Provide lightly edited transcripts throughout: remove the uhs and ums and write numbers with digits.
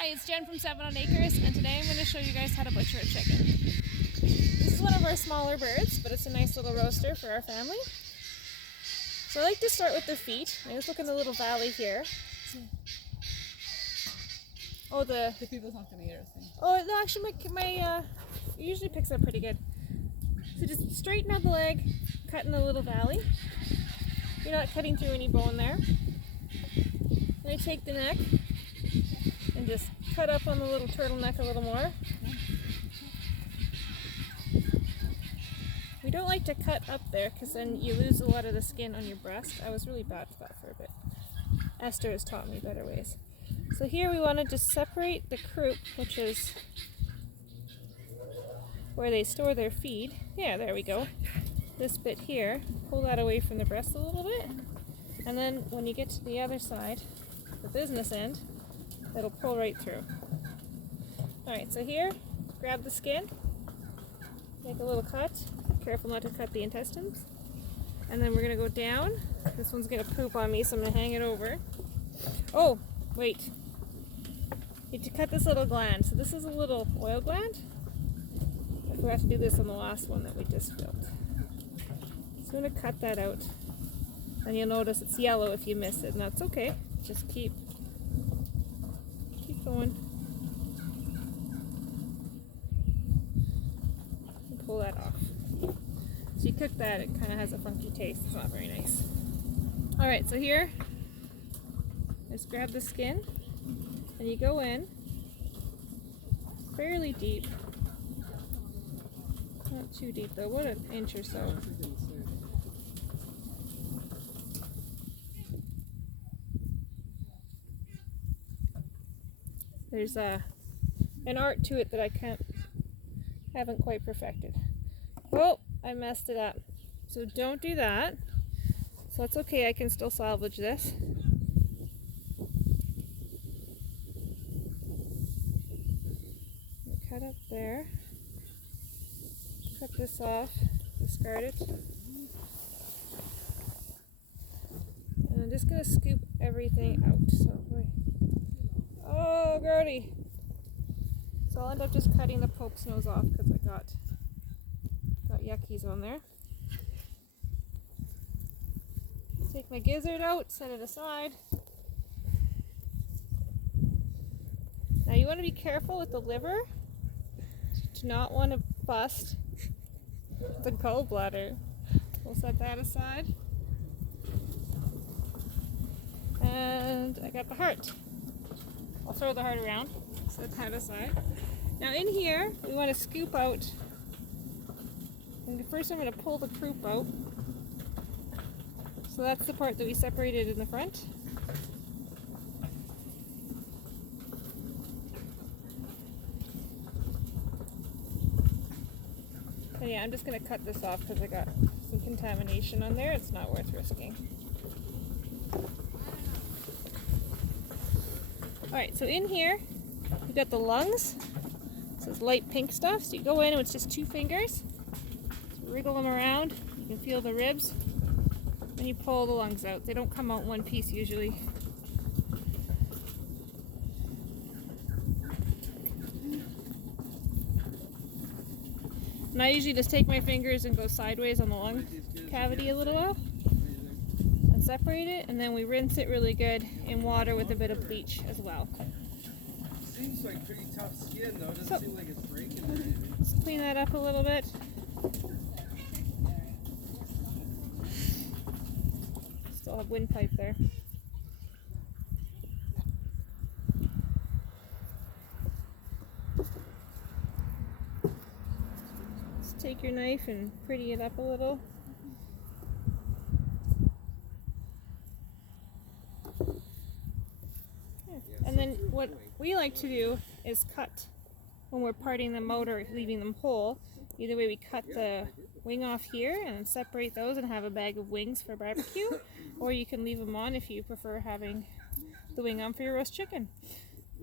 Hi, it's Jen from 7 on Acres, and today I'm going to show you guys how to butcher a chicken. This is one of our smaller birds, but it's a nice little roaster for our family. So I like to start with the feet. I just look in the little valley here. Oh, the people's not going to hear us. Oh, no, actually, my it usually picks up pretty good. So just straighten out the leg, cut in the little valley. You're not cutting through any bone there. Then I take the neck and just cut up on the little turtleneck a little more. We don't like to cut up there because then you lose a lot of the skin on your breast. I was really bad for that for a bit. Esther has taught me better ways. So here we want to just separate the croup, which is where they store their feed. Yeah, there we go. This bit here, pull that away from the breast a little bit. And then when you get to the other side, the business end, it'll pull right through. Alright, so here, grab the skin, make a little cut. Careful not to cut the intestines. And then we're going to go down. This one's going to poop on me, so I'm going to hang it over. Oh, wait. You have to cut this little gland. So this is a little oil gland. I forgot to do this on the last one that we just filmed. So I'm going to cut that out. And you'll notice it's yellow if you miss it. And that's okay. Just keep going. And pull that off. So you cook that, it kind of has a funky taste. It's not very nice. Alright, so here, just grab the skin and you go in fairly deep. Not too deep though, about an inch or so. There's an art to it that I haven't quite perfected. Oh, I messed it up. So don't do that. So it's okay, I can still salvage this. Cut up there. Cut this off. Discard it. And I'm just going to scoop everything out. So, oh, grody! So I'll end up just cutting the Pope's nose off because I got yuckies on there. Take my gizzard out, set it aside. Now you want to be careful with the liver. You do not want to bust the gallbladder. We'll set that aside. And I got the heart. I'll throw the heart around, set that aside. Now in here, we want to scoop out. And first I'm going to pull the croup out. So that's the part that we separated in the front. And yeah, I'm just going to cut this off because I got some contamination on there. It's not worth risking. Alright, so in here, we got the lungs. So it's light pink stuff. So you go in with just 2 fingers. Wriggle them around. You can feel the ribs. And you pull the lungs out. They don't come out in one piece usually. And I usually just take my fingers and go sideways on the lung cavity a little while. And separate it. And then we rinse it really good in water with a bit of bleach as well. Seems like pretty tough skin though. Doesn't seem like it's breaking or anything. Let's clean that up a little bit. Still have windpipe there. Just take your knife and pretty it up a little. And then what we like to do is cut when we're parting them out or leaving them whole. Either way, we cut the wing off here and separate those and have a bag of wings for barbecue, or you can leave them on if you prefer having the wing on for your roast chicken.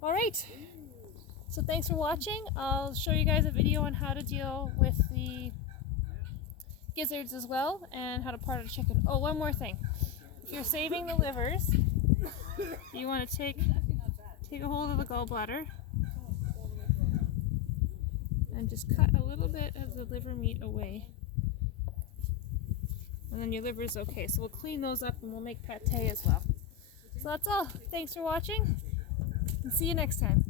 Alright, so thanks for watching. I'll show you guys a video on how to deal with the gizzards as well and how to part a chicken. Oh, one more thing. If you're saving the livers, you want to take take a hold of the gallbladder and just cut a little bit of the liver meat away. And then your liver is okay. So we'll clean those up and we'll make pate as well. So that's all. Thanks for watching and see you next time.